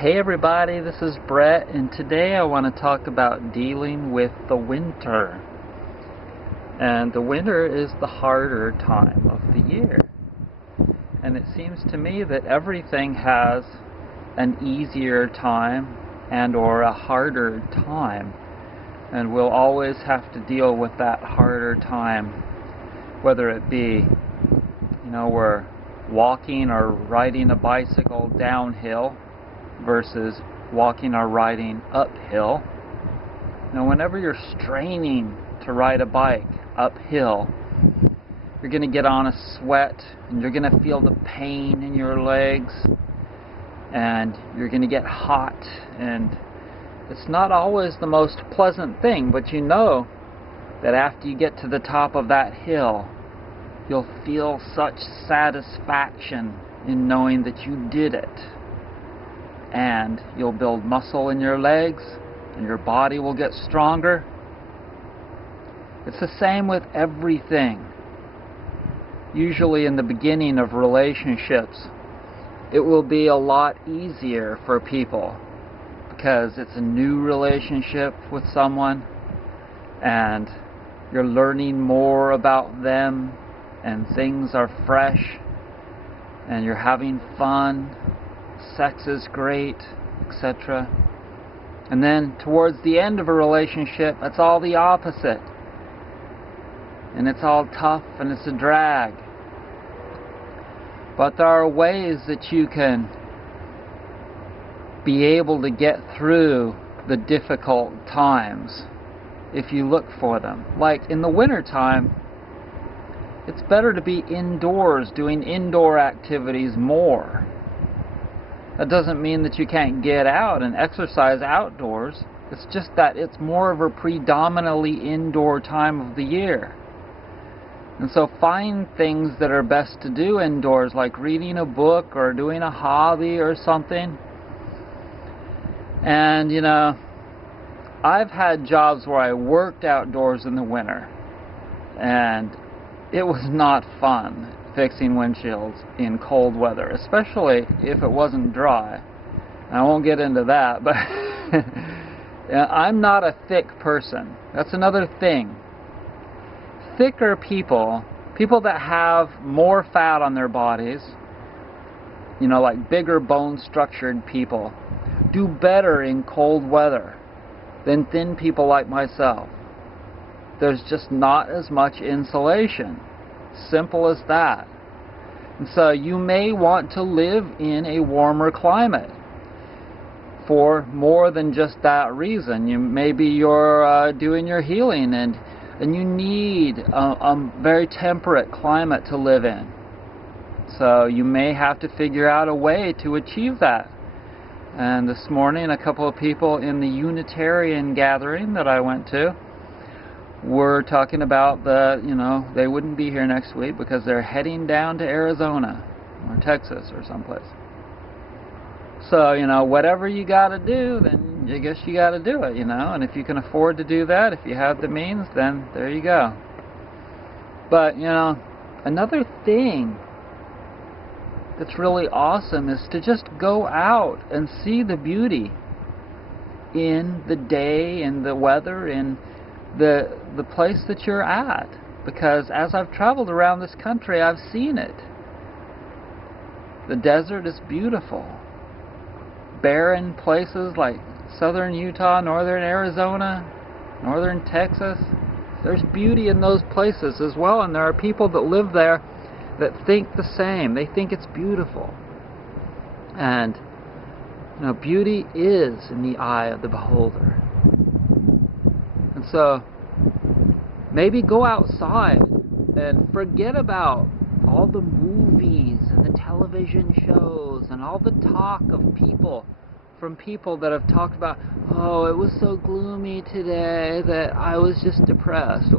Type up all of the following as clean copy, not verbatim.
Hey everybody, this is Brett, and today I want to talk about dealing with the winter. And the winter is the harder time of the year. And it seems to me that everything has an easier time and or a harder time. And we'll always have to deal with that harder time, whether it be, we're walking or riding a bicycle downhill versus walking or riding uphill. Now, whenever you're straining to ride a bike uphill, you're going to get on a sweat and you're going to feel the pain in your legs and you're going to get hot, and it's not always the most pleasant thing, but you know that after you get to the top of that hill, you'll feel such satisfaction in knowing that you did it. And you'll build muscle in your legs, and your body will get stronger. It's the same with everything. Usually in the beginning of relationships, it will be a lot easier for people because it's a new relationship with someone, and you're learning more about them, and things are fresh, and you're having fun. Sex is great, etc. And then towards the end of a relationship, it's all the opposite. And it's all tough and it's a drag. But there are ways that you can be able to get through the difficult times if you look for them. Like in the wintertime, it's better to be indoors doing indoor activities more. That doesn't mean that you can't get out and exercise outdoors. It's just that it's more of a predominantly indoor time of the year. And so find things that are best to do indoors, like reading a book or doing a hobby or something. And, I've had jobs where I worked outdoors in the winter, and it was not fun fixing windshields in cold weather, especially if it wasn't dry. I won't get into that, but I'm not a thick person. That's another thing. Thicker people that have more fat on their bodies, like bigger bone-structured people, do better in cold weather than thin people like myself. There's just not as much insulation. Simple as that. And so you may want to live in a warmer climate for more than just that reason. Maybe you're doing your healing and you need a very temperate climate to live in. So you may have to figure out a way to achieve that. And this morning, a couple of people in the Unitarian gathering that I went to were talking about they wouldn't be here next week because they're heading down to Arizona or Texas or someplace. So, whatever you got to do, then I guess you got to do it, and if you can afford to do that, if you have the means, then there you go. But, another thing that's really awesome is to just go out and see the beauty in the day, in the weather, in the place that you're at. Because as I've traveled around this country, I've seen it. The desert is beautiful. Barren places like southern Utah, northern Arizona, northern Texas, there's beauty in those places as well, and there are people that live there that think the same. They think it's beautiful. And beauty is in the eye of the beholder. And so maybe go outside and forget about all the movies and the television shows and all the talk of people that have talked about, oh, it was so gloomy today that I was just depressed.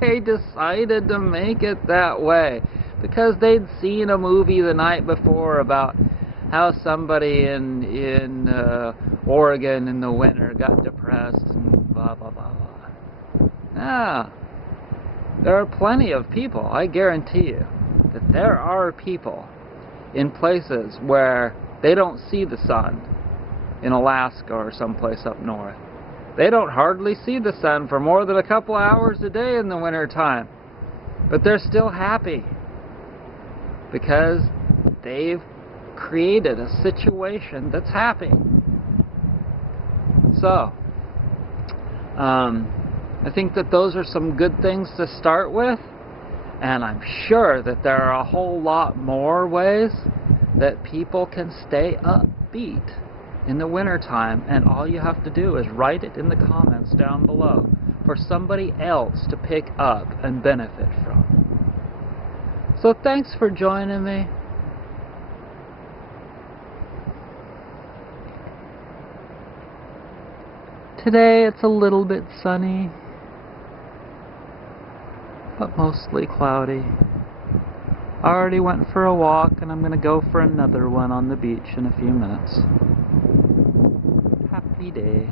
They decided to make it that way because they'd seen a movie the night before about how somebody in Oregon in the winter got depressed and blah, blah, blah, blah. Now, there are plenty of people, I guarantee you, that there are people in places where They don't see the sun in Alaska or someplace up north. They don't hardly see the sun for more than a couple hours a day in the winter time. But they're still happy because they've created a situation that's happy. So, I think that those are some good things to start with, and I'm sure that there are a whole lot more ways that people can stay upbeat in the wintertime, and all you have to do is write it in the comments down below for somebody else to pick up and benefit from. So thanks for joining me. Today it's a little bit sunny, but mostly cloudy. I already went for a walk, and I'm going to go for another one on the beach in a few minutes. Happy day.